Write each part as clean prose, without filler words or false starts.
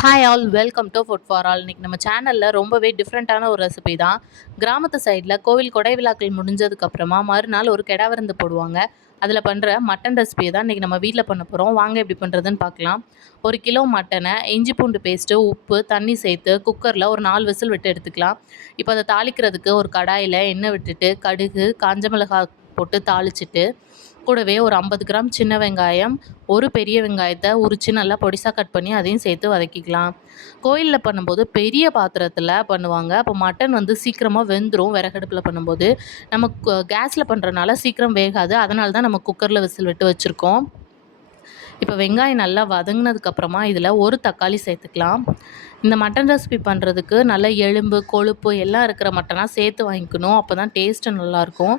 Hi all welcome to food for all. இன்றைக்கி நம்ம சேனலில் ரொம்பவே டிஃப்ரெண்ட்டான ஒரு ரெசிபி தான். கிராமத்து சைடில் கோவில் கொடை விழாக்கள் முடிஞ்சதுக்கப்புறமா மறுநாள் ஒரு கெடா விருந்து போடுவாங்க. அதில் பண்ணுற மட்டன் ரெசிபி தான் இன்றைக்கி நம்ம வீட்டில் பண்ண போகிறோம். வாங்க எப்படி பண்ணுறதுன்னு பார்க்கலாம். 1 கிலோ மட்டனை இஞ்சி பூண்டு பேஸ்ட்டு, உப்பு, தண்ணி சேர்த்து குக்கரில் ஒரு 4 விசில் விட்டு எடுத்துக்கலாம். இப்போ அதை தாளிக்கிறதுக்கு ஒரு கடாயில் எண்ணெய் விட்டுட்டு கடுகு, காஞ்ச மிளகாய் போட்டு தாளிச்சிட்டு கூடவே ஒரு 50 கிராம் சின்ன வெங்காயம், ஒரு பெரிய வெங்காயத்தை உரித்து நல்லா பொடிசாக கட் பண்ணி அதையும் சேர்த்து வதக்கிக்கலாம். கோயிலில் பண்ணும்போது பெரிய பாத்திரத்தில் பண்ணுவாங்க. அப்போ மட்டன் சீக்கிரமாக வெந்துடும். விறகடுப்பில் பண்ணும்போது நம்ம கேஸில் பண்ணுறனால சீக்கிரம் வேகாது. அதனால தான் நம்ம குக்கரில் விசில் விட்டு வச்சுருக்கோம். இப்போ வெங்காயம் நல்லா வதங்கினதுக்கப்புறமா இதில் ஒரு தக்காளி சேர்த்துக்கலாம். இந்த மட்டன் ரெசிபி பண்ணுறதுக்கு நல்ல எலும்பு, கொழுப்பு எல்லாம் இருக்கிற மட்டனாக சேர்த்து வாங்கிக்கணும். அப்போ தான் டேஸ்ட்டு நல்லாயிருக்கும்.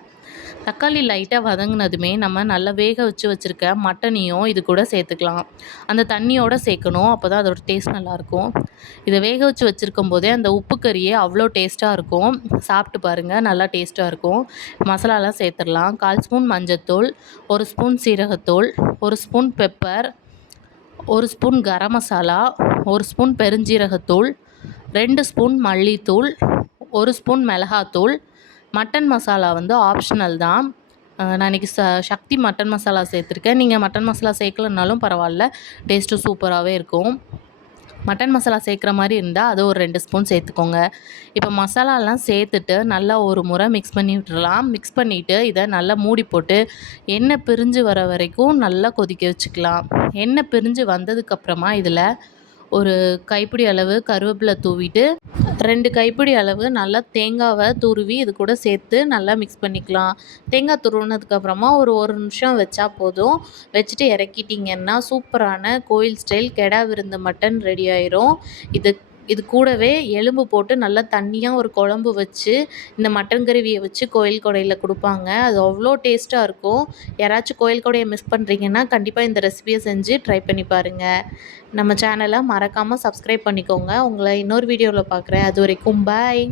தக்காளி லைட்டாக வதங்கினதுமே நம்ம நல்லா வேக வச்சுருக்க மட்டனையும் இது கூட சேர்த்துக்கலாம். அந்த தண்ணியோடு சேர்க்கணும். அப்போ தான் அதோட டேஸ்ட் நல்லாயிருக்கும். இதை வேக வச்சுருக்கும் போதே அந்த உப்பு கறியே அவ்வளோ டேஸ்ட்டாக இருக்கும். சாப்பிட்டு பாருங்கள், நல்லா டேஸ்ட்டாக இருக்கும். மசாலாலாம் சேர்த்துடலாம். 1/4 ஸ்பூன் மஞ்சத்தூள், 1 ஸ்பூன் சீரகத்தூள், 1 spoon pepper, 1 spoon garam masala, 1 spoon பெருஞ்சீரகத்தூள், 2 spoon மல்லித்தூள், 1 ஸ்பூன் மிளகாத்தூள். மட்டன் மசாலா ஆப்ஷனல் தான். நான் இன்றைக்கி சக்தி மட்டன் மசாலா சேர்த்துருக்கேன். நீங்கள் மட்டன் மசாலா சேர்க்கலனாலும் பரவாயில்ல, டேஸ்ட்டு சூப்பராகவே இருக்கும். மட்டன் மசாலா சேர்க்குற மாதிரி இருந்தால் அது ஒரு 2 ஸ்பூன் சேர்த்துக்கோங்க. இப்போ மசாலாலாம் சேர்த்துட்டு நல்லா ஒரு முறை மிக்ஸ் பண்ணி விட்டுறலாம். மிக்ஸ் பண்ணிவிட்டு இதை நல்லா மூடி போட்டு எண்ணெய் பிரிஞ்சு வர வரைக்கும் நல்லா கொதிக்க வச்சுக்கலாம். எண்ணெய் பிரிஞ்சு வந்ததுக்கப்புறமா இதில் ஒரு கைப்பிடி அளவு கருவேப்பிலை தூவிட்டு 2 கைப்பிடி அளவு நல்லா தேங்காவை துருவி இது கூட சேர்த்து நல்லா மிக்ஸ் பண்ணிக்கலாம். தேங்காய் துருவினதுக்கப்புறமா ஒரு நிமிஷம் வச்சா போதும். வச்சுட்டு இறக்கிட்டிங்கன்னா சூப்பரான கோயில் ஸ்டைல் கெடா விருந்து மட்டன் ரெடி ஆயிரும். இது கூடவே எலும்பு போட்டு நல்லா தண்ணியாக ஒரு குழம்பு வச்சு இந்த மட்டன் கறிவியை வச்சு கோயில் கொடையில் கொடுப்பாங்க. அது அவ்வளோ டேஸ்ட்டாக இருக்கும். யாராச்சும் கோயில் கொடையை மிஸ் பண்ணுறீங்கன்னா கண்டிப்பாக இந்த ரெசிபியை செஞ்சு ட்ரை பண்ணி பாருங்கள். நம்ம சேனலை மறக்காமல் சப்ஸ்கிரைப் பண்ணிக்கோங்க. உங்களை இன்னொரு வீடியோவில் பார்க்குறேன். அது வரைக்கும் பாய்.